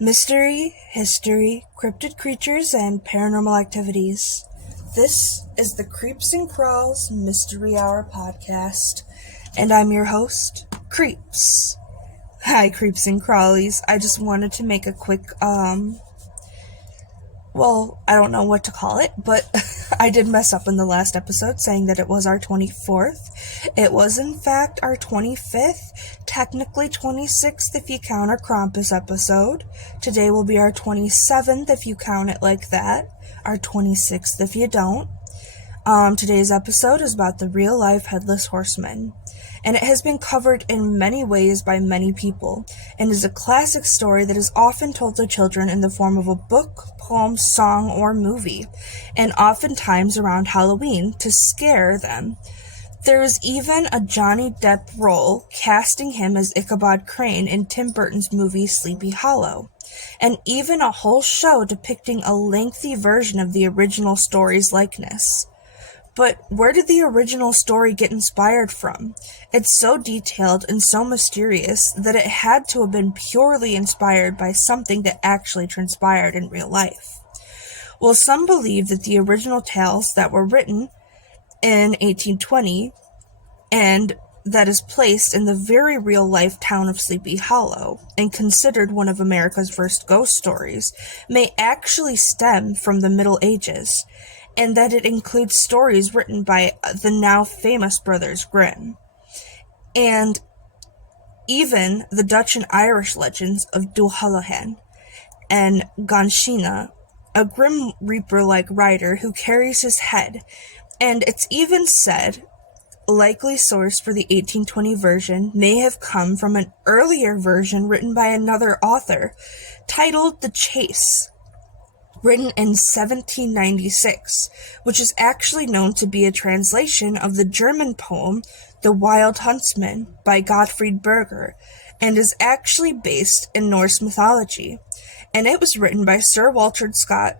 Mystery, history, cryptid creatures, and paranormal activities. This is the Creeps and Crawls Mystery Hour podcast, and I'm your host, Creeps. Hi, Creeps and Crawlies. I just wanted to make a quick, I don't know what to call it, but I did mess up in the last episode saying that it was our 24th. It was, in fact, our 25th, technically 26th if you count our Krampus episode. Today will be our 27th if you count it like that, our 26th if you don't. Today's episode is about the real-life Headless Horseman, and it has been covered in many ways by many people, and is a classic story that is often told to children in the form of a book, poem, song, or movie, and oftentimes around Halloween to scare them. There is even a Johnny Depp role casting him as Ichabod Crane in Tim Burton's movie Sleepy Hollow, and even a whole show depicting a lengthy version of the original story's likeness. But where did the original story get inspired from? It's so detailed and so mysterious that it had to have been purely inspired by something that actually transpired in real life. Well, some believe that the original tales that were written in 1820 and that is placed in the very real-life town of Sleepy Hollow and considered one of America's first ghost stories may actually stem from the Middle Ages, and that it includes stories written by the now famous brothers Grimm, and even the Dutch and Irish legends of Duhallochen and Ganshina, a Grim Reaper-like rider who carries his head, and it's even said likely source for the 1820 version may have come from an earlier version written by another author, titled The Chase, written in 1796, which is actually known to be a translation of the German poem The Wild Huntsman by Gottfried Berger, and is actually based in Norse mythology. And it was written by Sir Walter Scott,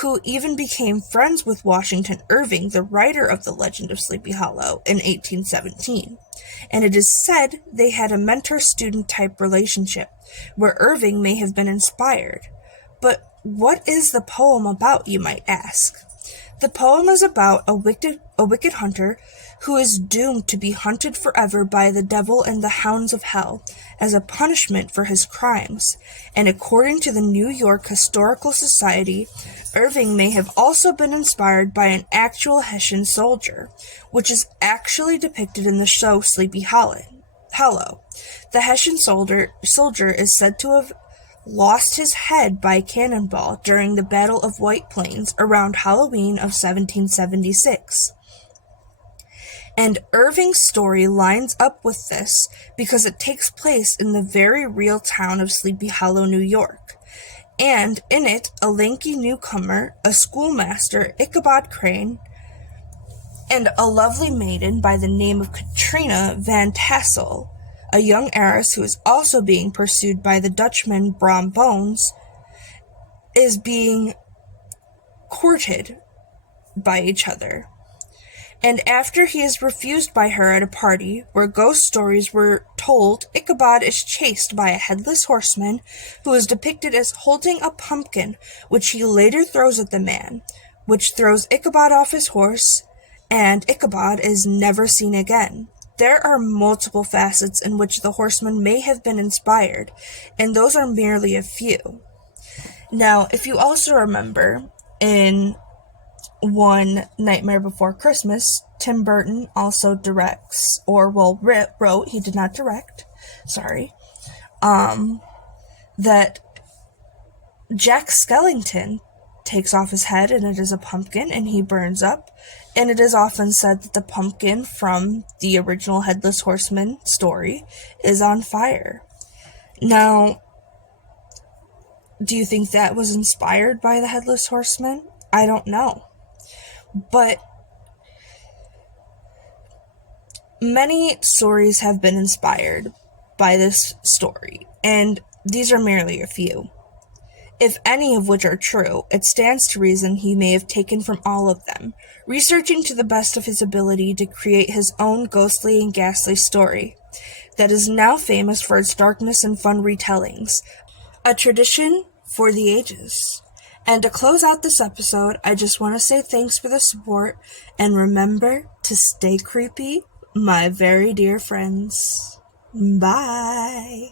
who even became friends with Washington Irving, the writer of The Legend of Sleepy Hollow, in 1817. And it is said they had a mentor-student type relationship, where Irving may have been inspired. But what is the poem about, you might ask? The poem is about a wicked hunter who is doomed to be hunted forever by the devil and the hounds of hell as a punishment for his crimes. And according to the New York Historical Society, Irving may have also been inspired by an actual Hessian soldier, which is actually depicted in the show Sleepy Hollow. The Hessian soldier is said to have lost his head by cannonball during the Battle of White Plains around Halloween of 1776. And Irving's story lines up with this because it takes place in the very real town of Sleepy Hollow, New York. And in it, a lanky newcomer, a schoolmaster, Ichabod Crane, and a lovely maiden by the name of Katrina Van Tassel, a young heiress who is also being pursued by the Dutchman Brom Bones, is being courted by each other. And after he is refused by her at a party where ghost stories were told, Ichabod is chased by a headless horseman who is depicted as holding a pumpkin, which he later throws at the man, which throws Ichabod off his horse, and Ichabod is never seen again. There are multiple facets in which the horseman may have been inspired, and those are merely a few. Now, if you also remember, in One Nightmare Before Christmas, Tim Burton also directs, wrote, he did not direct, that Jack Skellington takes off his head and it is a pumpkin and he burns up, and it is often said that the pumpkin from the original Headless Horseman story is on fire. Now, do you think that was inspired by the Headless Horseman? I don't know. But many stories have been inspired by this story, and these are merely a few. If any of which are true, it stands to reason he may have taken from all of them, researching to the best of his ability to create his own ghostly and ghastly story that is now famous for its darkness and fun retellings A tradition for the ages. And to close out this episode, I just want to say thanks for the support, and remember to stay creepy, my very dear friends. Bye.